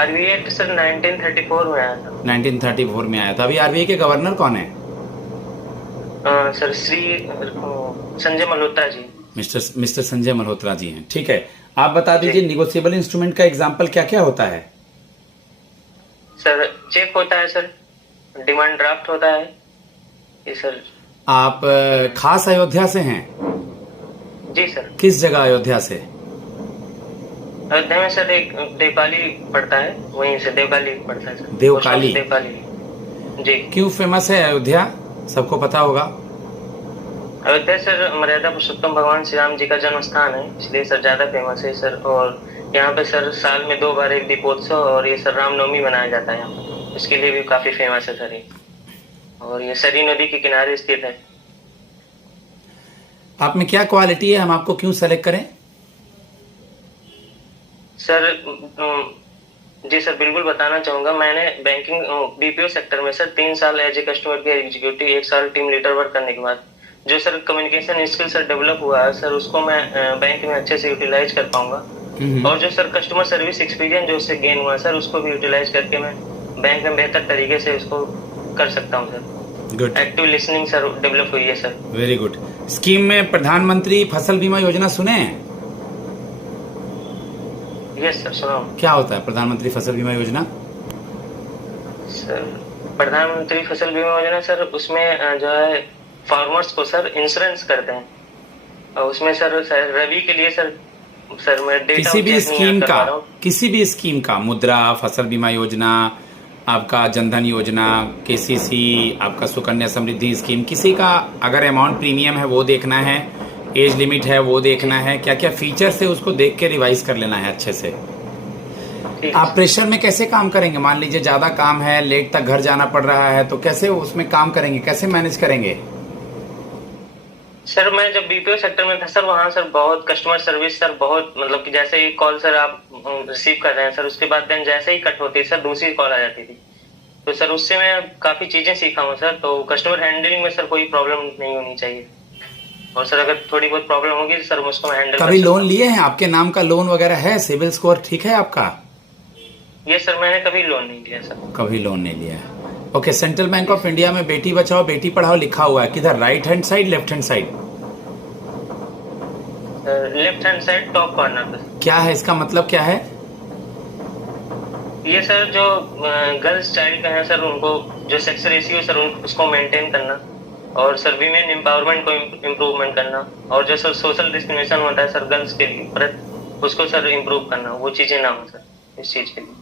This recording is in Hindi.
आरबीआई एक्ट सर 1934 में आया था। 1934 में आया था। अभी आरबीआई के गवर्नर कौन है? सर श्री संजय मल्होत्रा जी। मिस्टर संजय मल्होत्रा जी हैं। ठीक है, आप बता जी। दीजिए निगोशिएबल इंस्ट्रूमेंट का एग्जाम्पल क्या क्या होता है? सर चेक होता है सर, डिमांड ड्राफ्ट होता है ये सर। आप खास अयोध्या से हैं? जी सर। किस जगह अयोध्या से? अयोध्या में सर एक देवकाली पड़ता है, वहीं से देवकाली पड़ता है सर। देवकाली? देवकाली जी। क्यों फेमस है अयोध्या, सबको पता होगा। अयोध्या सर मर्यादा पुरुषोत्तम भगवान श्री राम जी का जन्म स्थान है, इसलिए सर ज्यादा फेमस है सर। और यहाँ पे सर साल में 2 बार एक दीपोत्सव और ये सर रामनवमी मनाया जाता है यहाँ पे, इसके लिए भी काफी फेमस है सर ये। और ये सरी नदी के किनारे स्थित है। आप में क्या क्वालिटी है, हम आपको क्यों सेलेक्ट करें? सर जी सर बिल्कुल बताना चाहूंगा। मैंने बैंकिंग बीपीओ सेक्टर में सर 3 साल as a customer care executive, 1 साल टीम लीडर वर्क करने के बाद जो sir communication skill sir develop हुआ है सर, उसको मैं बैंक में अच्छे से यूटिलाइज कर पाऊंगा। और जो सर कस्टमर सर्विस एक्सपीरियंस जो उससे गेन हुआ सर, उसको भी यूटिलाइज करके मैं बैंक में बेहतर तरीके से उसको कर सकता हूँ sir. Good. Active listening sir develop हुई है सर। Very good. स्कीम में प्रधानमंत्री फसल बीमा योजना सुने हैं? यस सर सुनाओ। क्या होता है प्रधानमंत्री फसल बीमा योजना? सर प्रधानमंत्री फसल बीमा योजना सर, उसमें जो है फार्मर्स को सर इंश्योरेंस करते हैं। और उसमें सर रबी के लिए सर मैं डेटा किसी भी स्कीम का मुद्रा, फसल बीमा योजना, आपका जनधन योजना, केसीसी, आपका सुकन्या समृद्धि स्कीम, किसी का अगर अमाउंट प्रीमियम है वो देखना है, एज लिमिट है वो देखना है, क्या क्या फीचर्स है उसको देख के रिवाइज कर लेना है अच्छे से। आप प्रेशर में कैसे काम करेंगे? मान लीजिए ज्यादा काम है, लेट तक घर जाना पड़ रहा है, तो कैसे उसमें काम करेंगे, कैसे मैनेज करेंगे? सर मैं जब बीपीओ सेक्टर में था सर, वहाँ सर बहुत कस्टमर सर्विस सर बहुत, मतलब कि जैसे ही कॉल सर आप रिसीव कर रहे हैं सर, उसके बाद देन जैसे ही कट होती है सर दूसरी कॉल आ जाती थी। तो सर उससे मैं काफी चीजें सीखा हूँ सर। तो कस्टमर हैंडलिंग में सर कोई प्रॉब्लम नहीं होनी चाहिए। और सर अगर थोड़ी बहुत प्रॉब्लम होगी सर उसको हैंडल। कभी लोन लिए हैं? आपके नाम का लोन वगैरह है? सिविल स्कोर ठीक है आपका? ये सर मैंने कभी लोन नहीं लिया सर। कभी लोन नहीं लिया है। Okay, central bank of India में बेटी बचाओ बेटी पढ़ाओ लिखा हुआ है, किधर, right hand side left hand side? Left hand side top corner पे। क्या है इसका मतलब, क्या है? ये सर जो गर्ल्स चाइल्ड का है सर, उनको जो सेक्स रेशियो सर उसको मेंटेन करना, और सर वीमेन एम्पावरमेंट को इम्प्रूवमेंट करना, और जो सर सोशल डिस्क्रिमिनेशन होता है सर गर्ल्स के लिए, उसको सर इम्प्रूव करना, वो चीजें ना हो सर इस चीज के लिए।